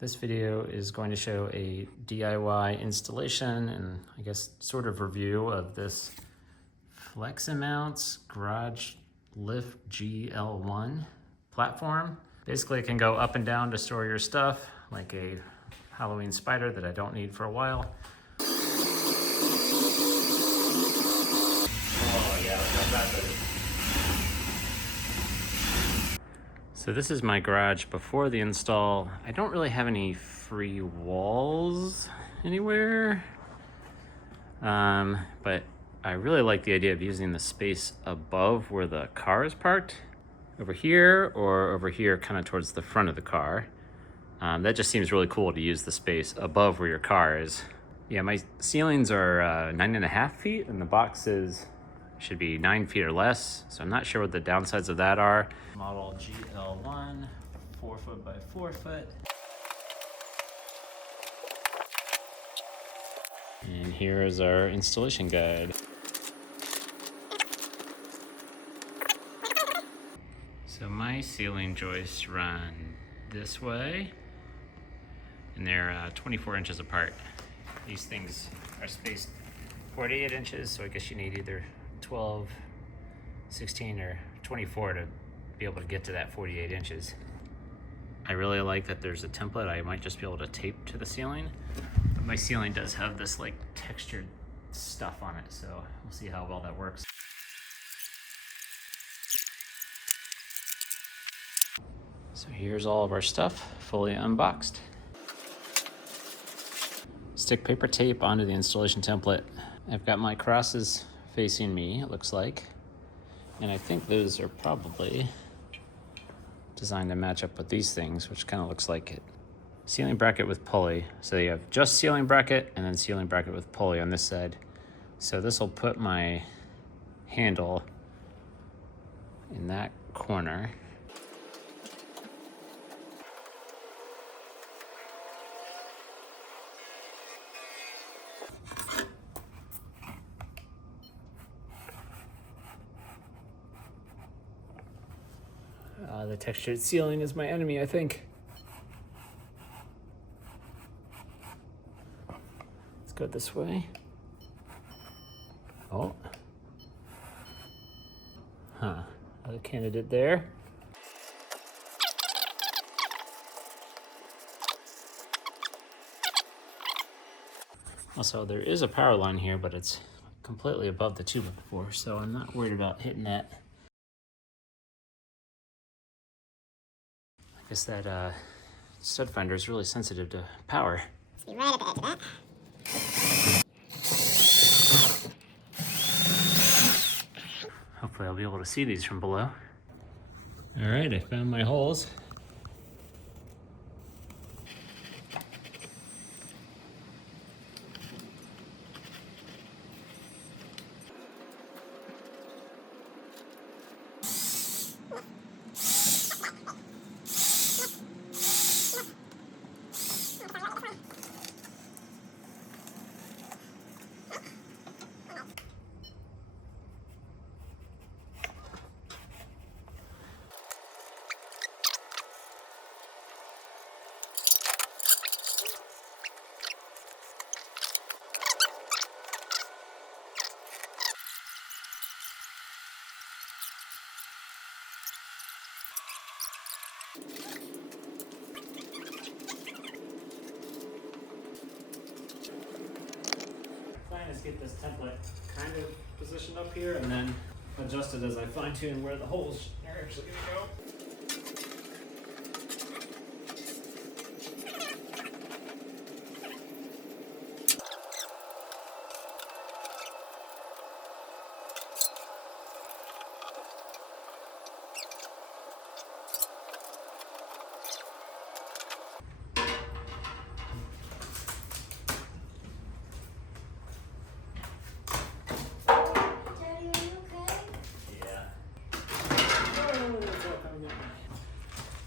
This video is going to show a DIY installation and I guess sort of review of this FLEXIMOUNTS Garage Lift GL1 platform. Basically, it can go up and down to store your stuff, like a Halloween spider that I don't need for a while. Oh yeah, that's it. So this is my garage before the install. I don't really have any free walls anywhere, but I really like the idea of using the space above where the car is parked, over here or over here kind of towards the front of the car. That just seems really cool to use the space above where your car is. Yeah, my ceilings are 9.5 feet and the boxes should be 9 feet or less, so I'm not sure what the downsides of that are. Model GL1, 4 foot by 4 foot. And here is our installation guide. So my ceiling joists run this way, and they're 24 inches apart. These things are spaced 48 inches, so I guess you need either 12, 16, or 24 to be able to get to that 48 inches. I really like that there's a template I might just be able to tape to the ceiling, but my ceiling does have this like textured stuff on it, so we'll see how well that works. So here's all of our stuff fully unboxed. Stick paper tape onto the installation template. I've got my crosses facing me, it looks like. And I think those are probably designed to match up with these things, which kind of looks like it. Ceiling bracket with pulley. So you have just ceiling bracket and then ceiling bracket with pulley on this side. So this will put my handle in that corner. The textured ceiling is my enemy, I think. Let's go this way. Oh. Huh. Other candidate there. Also, there is a power line here, but it's completely above the 2x4, so I'm not worried about hitting that. I guess that stud finder is really sensitive to power. Be right at the edge of that. Hopefully I'll be able to see these from below. All right, I found my holes. Plan is get this template kind of positioned up here and then adjust it as I fine tune where the holes are actually going to go.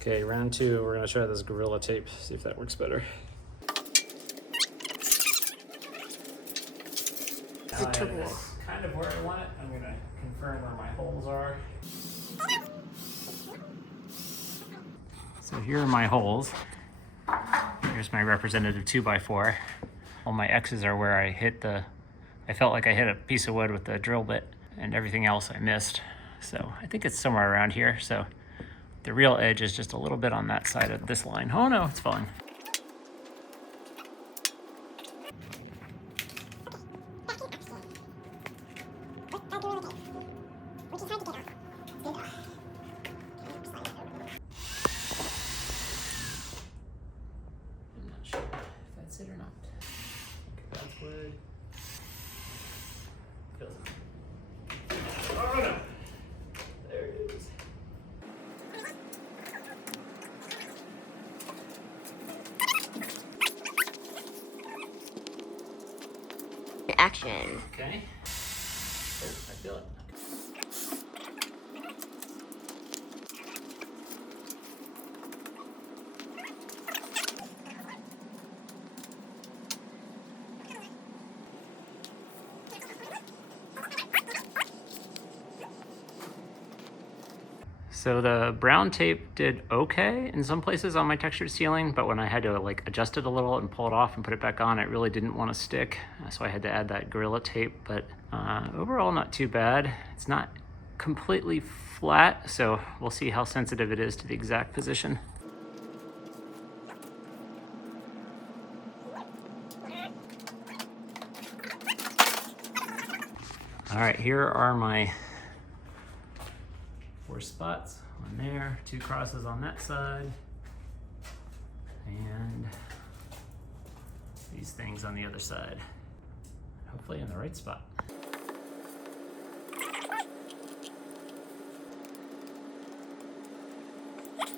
Okay, round two, we're gonna try this Gorilla Tape, see if that works better. Now I have this kind of where I want it. I'm gonna confirm where my holes are. So here are my holes. Here's my representative 2x4. All my X's are where I felt like I hit a piece of wood with the drill bit, and everything else I missed. So I think it's somewhere around here. So the real edge is just a little bit on that side of this line. Oh no, it's falling. It or not. Okay, that's wood. Oh no! There it is. Action. Okay. Oh, I feel it. So the brown tape did okay in some places on my textured ceiling, but when I had to like adjust it a little and pull it off and put it back on, it really didn't want to stick. So I had to add that Gorilla tape, but overall not too bad. It's not completely flat, so we'll see how sensitive it is to the exact position. All right, here are my 4 spots, one there, 2 crosses on that side, and these things on the other side. Hopefully in the right spot. It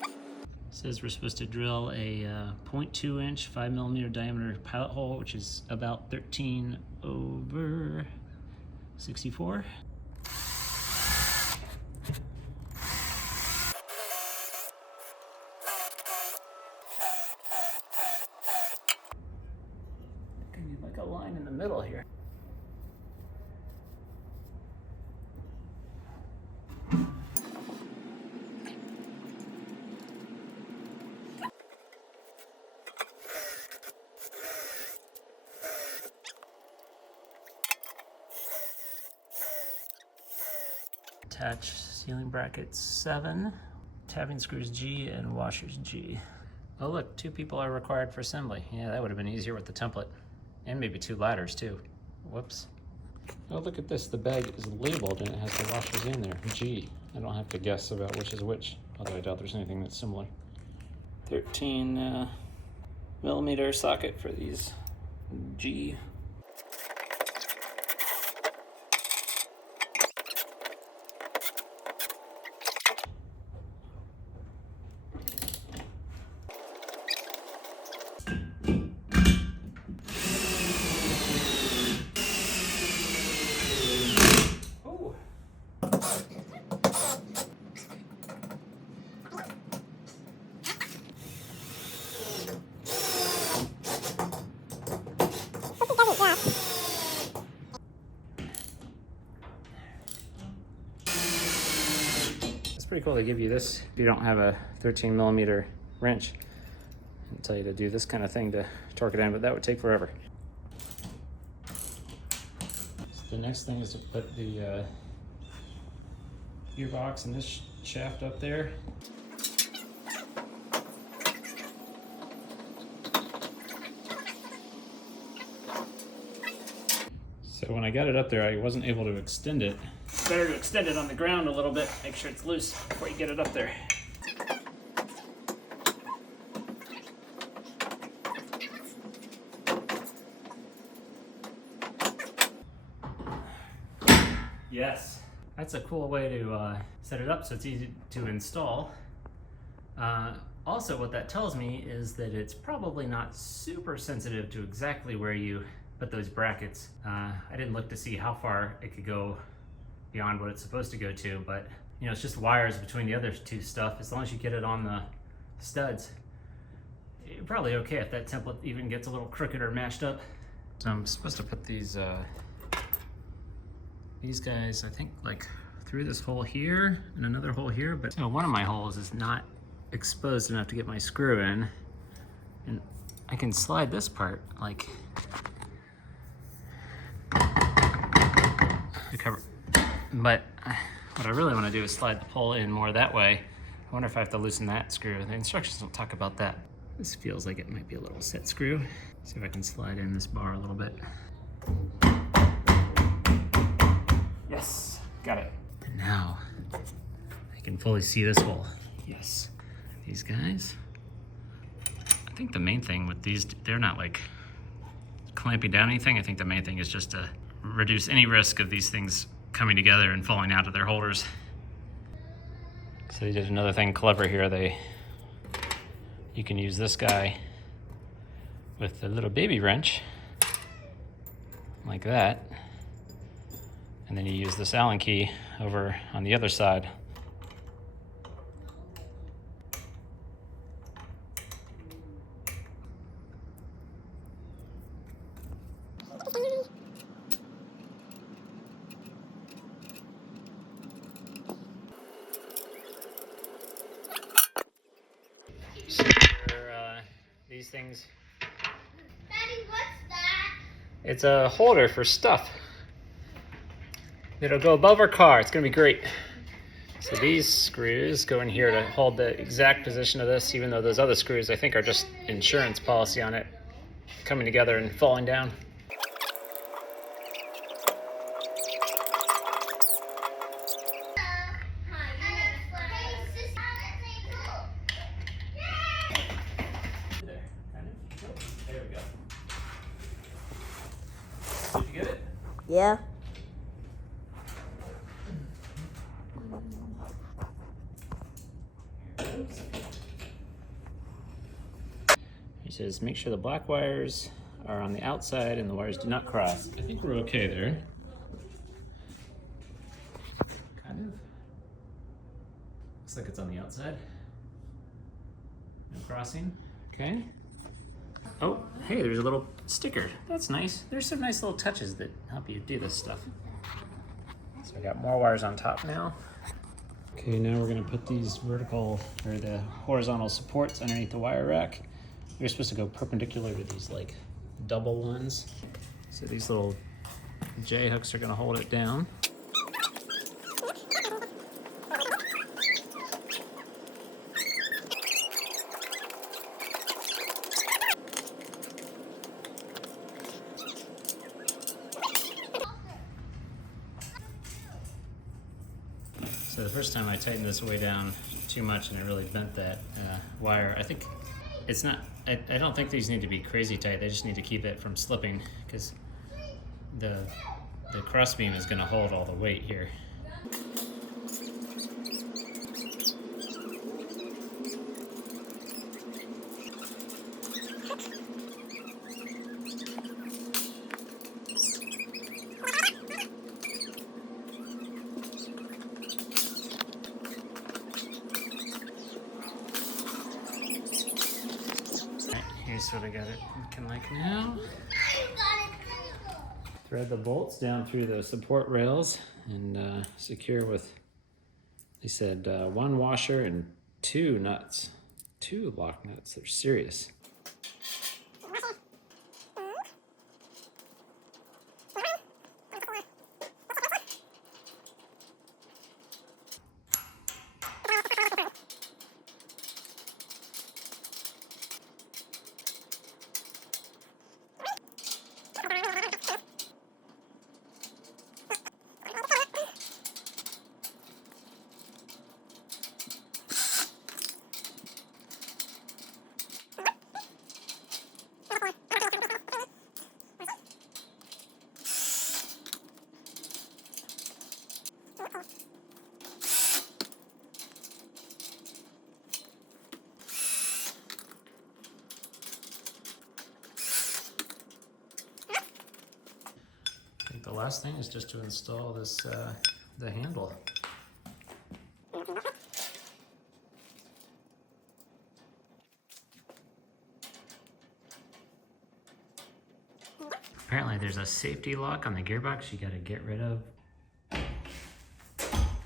says we're supposed to drill a 0.2 inch, 5mm diameter pilot hole, which is about 13/64. Like a line in the middle here. Attach ceiling brackets 7, tapping screws G and washers G. Oh look, 2 people are required for assembly. Yeah, that would have been easier with the template. And maybe 2 ladders too. Whoops. Oh, look at this. The bag is labeled and it has the washers in there. G. I don't have to guess about which is which, although I doubt there's anything that's similar. 13 millimeter socket for these G. It's pretty cool they give you this if you don't have a 13mm wrench. I'll tell you to do this kind of thing to torque it in, but that would take forever. So the next thing is to put the gearbox and this shaft up there. So when I got it up there, I wasn't able to extend it. It's better to extend it on the ground a little bit, make sure it's loose before you get it up there. Yes, that's a cool way to set it up so it's easy to install. Also, what that tells me is that it's probably not super sensitive to exactly where you put those brackets. I didn't look to see how far it could go beyond what it's supposed to go to, but you know, it's just wires between the other 2 stuff. As long as you get it on the studs, you're probably okay if that template even gets a little crooked or mashed up. So I'm supposed to put these guys, I think, like through this hole here and another hole here, but so one of my holes is not exposed enough to get my screw in, and I can slide this part like to cover, but what I really want to do is slide the pole in more that way. I wonder if I have to loosen that screw. The instructions don't talk about that. This feels like it might be a little set screw. See if I can slide in this bar a little bit. Yes, got it. And now I can fully see this hole. Yes, these guys. I think the main thing with these, they're not like clamping down anything. I think the main thing is just to reduce any risk of these things coming together and falling out of their holders. So they did another thing clever here. You can use this guy with the little baby wrench, like that. And then you use this Allen key over on the other side. So these things. Daddy, what's that? It's a holder for stuff. It'll go above our car. It's gonna be great. So these screws go in here to hold the exact position of this, even though those other screws I think are just insurance policy on it coming together and falling down. There we go. Did you get it? Yeah. He says, make sure the black wires are on the outside and the wires do not cross. I think we're okay there. Kind of. Looks like it's on the outside. No crossing. Okay. Oh, hey, there's a little sticker. That's nice. There's some nice little touches that help you do this stuff. So I got more wires on top now. Okay, now we're gonna put these vertical, or the horizontal supports underneath the wire rack. They're supposed to go perpendicular to these like double ones. So these little J hooks are gonna hold it down. So the first time I tightened this way down too much and it really bent that wire. I think it's not, I don't think these need to be crazy tight. They just need to keep it from slipping because the cross beam is gonna hold all the weight here. Here's what I got it looking like now. Thread the bolts down through the support rails and secure with, they said 1 washer and 2 nuts. 2 lock nuts, they're serious. The last thing is just to install this, the handle. Apparently there's a safety lock on the gearbox you gotta get rid of.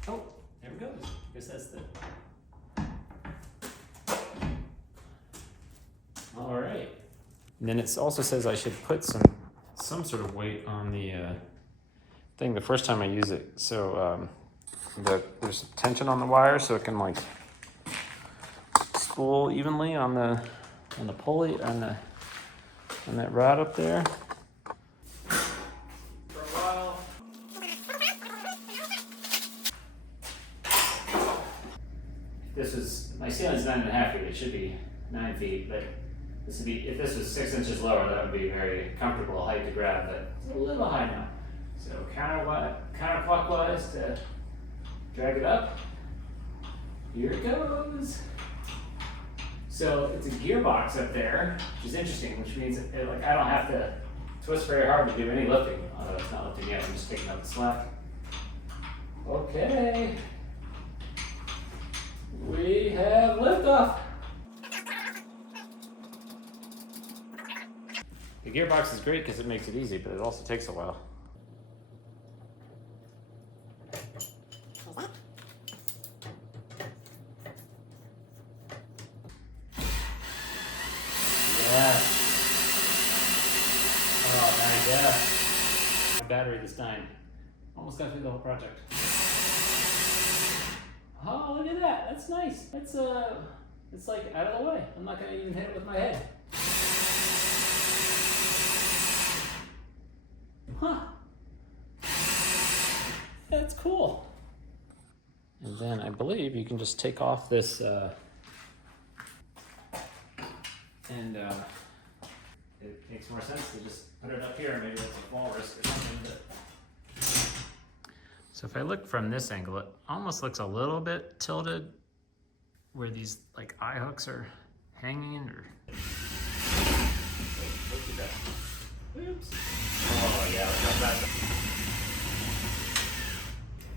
Oh, there it goes. I guess that's the... All right. And then it also says I should put some sort of weight on the thing the first time I use it. So there's tension on the wire so it can like spool evenly on the pulley on that rod up there. For a while. This is, my ceiling's 9.5 feet. It should be 9 feet, but this would be, if this was 6 inches lower, that would be a very comfortable height to grab, but it's a little high now. So counterclockwise to drag it up. Here it goes. So it's a gearbox up there, which is interesting, which means like I don't have to twist very hard to do any lifting, although it's not lifting yet, I'm just picking up the slack. Okay. We have liftoff. The gearbox is great because it makes it easy, but it also takes a while. Yeah. Oh, nice, yeah. My battery this time. Almost got through the whole project. Oh, look at that. That's nice. It's like out of the way. I'm not gonna even hit it with my head. Huh. That's cool. And then I believe you can just take off this and it makes more sense to just put it up here. Maybe it's a fall risk or something. But... So if I look from this angle, it almost looks a little bit tilted where these like eye hooks are hanging or... Oops. Oh yeah,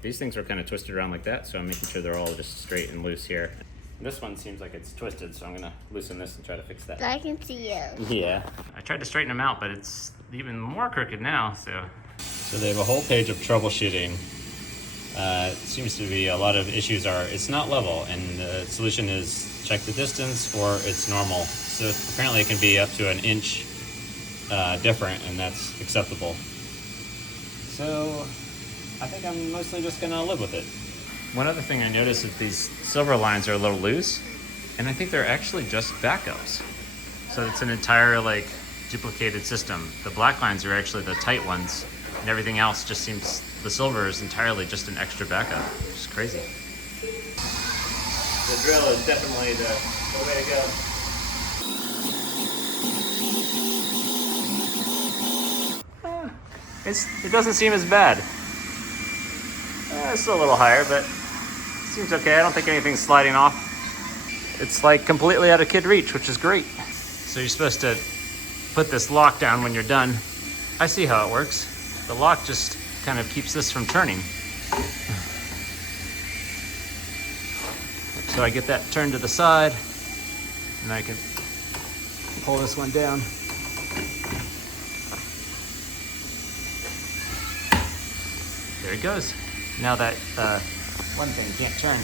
these things are kind of twisted around like that, so I'm making sure they're all just straight and loose here. This one seems like it's twisted, so I'm gonna loosen this and try to fix that. I can see you. Yeah. I tried to straighten them out, but it's even more crooked now, so. So they have a whole page of troubleshooting. Seems to be a lot of issues are, it's not level, and the solution is check the distance or it's normal. So apparently it can be up to an inch different, and that's acceptable. So I think I'm mostly just gonna live with it. One other thing I noticed is these silver lines are a little loose, and I think they're actually just backups. So it's an entire like duplicated system. The black lines are actually the tight ones, and everything else just seems, the silver is entirely just an extra backup, which is crazy. The drill is definitely the way to go. It doesn't seem as bad. It's still a little higher, but it seems okay. I don't think anything's sliding off. It's like completely out of kid reach, which is great. So you're supposed to put this lock down when you're done. I see how it works. The lock just kind of keeps this from turning. So I get that turned to the side, and I can pull this one down. There it goes. Now that one thing can't turn.